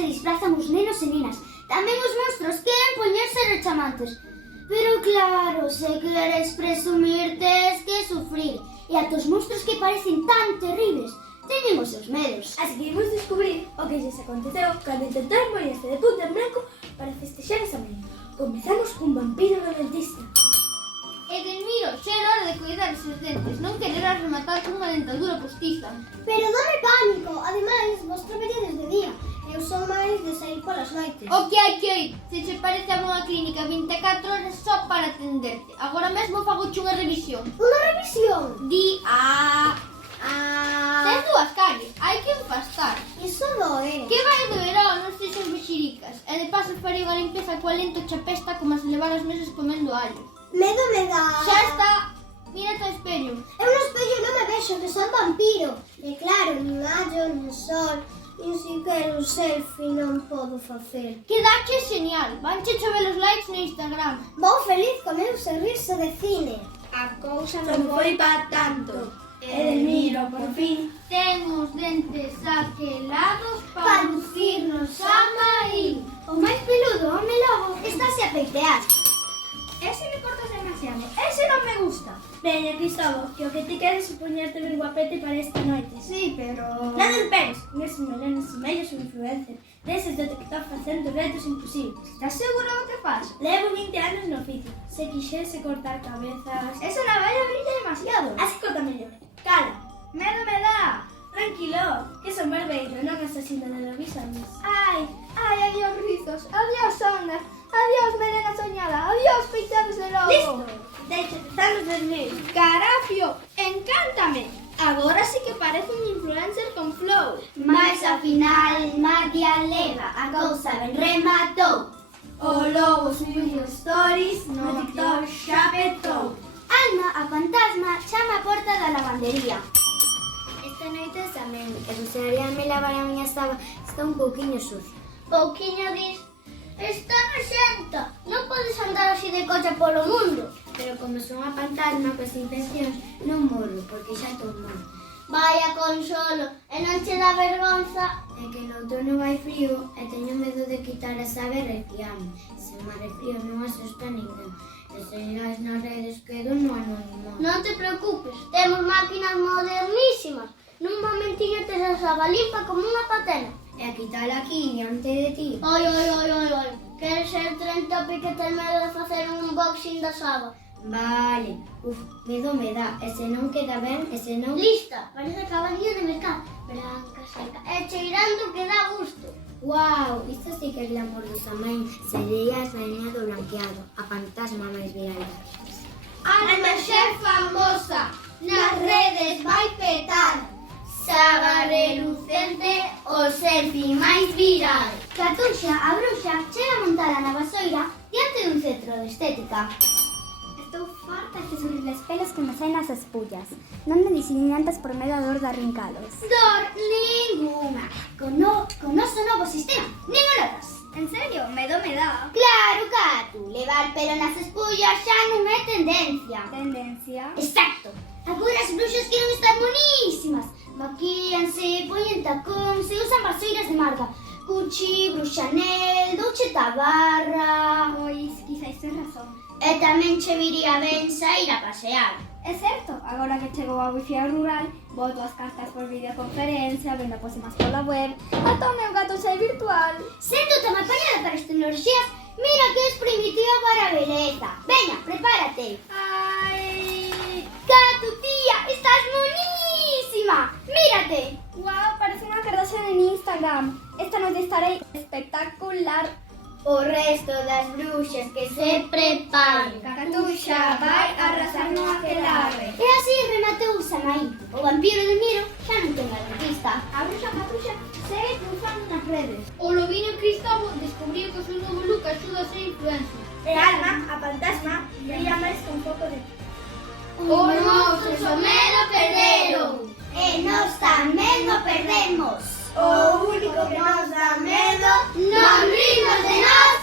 se disfrazan os nenos e nenas. Tamén os monstros queren poñerse rechamantes. Pero claro, se queres presumir, tes que sufrir. E ata os monstros que parecen tan terribles teñen os seus medos. Así que imos descubrir o que lles aconteceu cando intentaron morirse de punta en branco para festexar esa mañá. Comezamos cun vampiro no dentista. Edelmiro, xa era hora de cuidar os seus dentes, non quererás rematar con unha dentadura postiza. Pero dame pánico, ademais, vos traballedes de día. Eu son máis de sair polas noites. Ok, se che parece a unha clínica 24 horas só para atenderte. Agora mesmo fagoche unha revisión. Unha revisión? Di Tens dúas caries, hai que empastar. Iso doe. Que vai doer ao non sexan mexiricas. E de paso farei unha limpeza coa lento chapesta como se levaras meses comendo allos. Medo me dá. Xa está, mírate ao espello. Eu no espello non me vexo, que son vampiro. E claro, nin allo, nin sol, nin siquiera un selfie non podo facer. Quedache genial, vanche chover os likes no Instagram. Vou feliz co meu sorriso de cine. A cousa non foi pa tanto. Edelmiro, por fin. Ten os dentes aquelados Pa para lucirnos a maíz. O máis peludo, home lobo, estáse a peitear. Ese me cortas demasiado. Ese non me gusta. Veña, Cristóbal, que o que ti queres é poñerte ben guapete para esta noite. Sí, pero... Nada esperes. Nese melenas e medios un influencer. Deses do que está facendo retos imposibles. Estás seguro do que faz? Levo 20 anos no oficio. Se quixese cortar cabezas... Esa navalla brilla demasiado. Así corta mellor. Cala. Medo me dá. Tranquilo, que son barbeiro, non asesino de lobisomes. Ai, adiós rizos, adiós ondas, adiós melena soñada, adiós peitados de lobo. Listo. Deixate, estamos dormir. Carafio, encántame. Agora sí que parece un influencer con flow. Mais ao final, Madia leva a cousa ben rematou. O lobo subiu stories no TikTok xa petou. Alma, a fantasma, chama a porta da lavandería. Esta noite tamén, que gustaríame lavar a miña sábana, está un pouquiño sucia. Pouquiño dis, está nojenta, non podes andar así de cocha polo mundo. Pero como son a fantasma cos infeccións, non morro, porque xa estou mal. Vaya consolo, e non che dá vergonza. É que no outono vai frío e teño medo de quitar a sabe e resfriarme. Se me resfrío non asusta a ninguén. E se irais nas redes quedo no anonimato. Non te preocupes, temos máquinas modernísimas. Nun momentiño tes a saba limpa como unha patena. E a quitala aquí diante de ti. Oi, queres ser 30 que ten medo de facer un unboxing da saba? Vale, medo me dá. E se non queda ben, e se non... Lista, parece cabalía de mercado. Branca, seca, e cheirando que dá gusto. Guau, isto sí que é glamour do Samhain. Sería a rainha do blanqueado, a fantasma máis viral. Alma xa famosa, nas redes vai petar. Saba relucente, o selfie máis viral. Catuxa, a bruxa, chega montada na vasoira diante dun centro de estética. Estou farta de subir las pelas que me saen as espullas. Non me disimulantes por medo da dor de arrincalos. Dor ninguna. Con noso novo sistema, nin notas. En serio, medo me dá. Claro, Catu, levar pelo nas espullas xa non é tendencia. Tendencia. Exacto. Agora as bruxas queren estar bonísimas. Maquíanse, poñen tacóns e usan vasoiras de marca. Gucci, Bruxanel, Dolce Tabarra. Pois, quizás tes razón. E tamén che viría ben sair a pasear. É certo, agora que chegou a wifi rural, boto as cartas por videoconferencia, vendo pósimas pola web, ata o meu gato xa é virtual. Sendo tan apañada para as tecnoloxías, mira que es primitiva para a beleza. Veña, prepárate. Ai! Catu, tía, estás monísima. Mírate. Guau, parece unha Kardashian en Instagram. Esta noite estarei espectacular. O resto das bruxas que se preparen. Catuxa vai arrasar no aquelarre. E así rematou o Samhain. O vampiro de Miro xa non ten a dentista. A bruxa Catuxa segue triunfando nas redes. O lobiño Cristóbal descubriu que o seu novo look axuda a ser influencer. E Alma, a fantasma, brilla máis con foco de... Os monstros o medo perderon. E nós tamén o perdemos. O único que nos dá medo Non rimos de nós